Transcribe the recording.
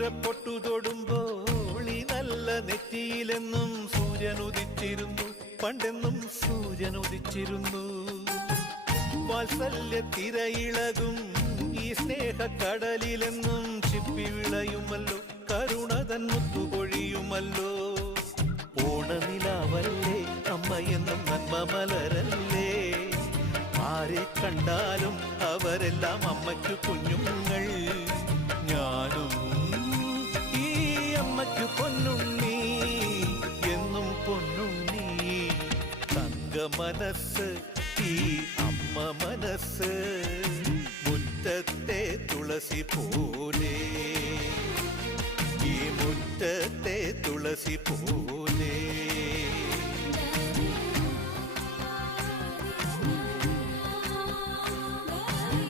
സിന്ദൂരപ്പൊട്ടു തൊടുമ്പോൾ ഈ നല്ല നെറ്റിയിലെന്നും സൂര്യൻ ഉദിച്ചിരുന്നു, പണ്ടെന്നും സൂര്യൻ ഉദിച്ചിരുന്നു. വാത്സല്യ തിരയിളകും ഈ സ്നേഹക്കടലിലെന്നും ചിപ്പി വിളയുമല്ലോ, കരുണതൻ മുത്തുപൊഴിയുമല്ലോ. ഓണനിലാവല്ലേ അമ്മയെന്നും നന്മ മലരല്ലേ, ആരെ കണ്ടാലും അവരെല്ലാം അമ്മയ്ക്കു കുഞ്ഞുങ്ങൾ. ഞാനും ഈ അമ്മയ്ക്കു പൊന്നുണ്ണി, എന്നും പൊന്നുണ്ണി. തങ്ക മനസ്സ് ഈ അമ്മ മനസ്സ്, മുറ്റത്തെ തുളസി പോലെ, ഈ മുറ്റത്തെ തുളസി പോലെ.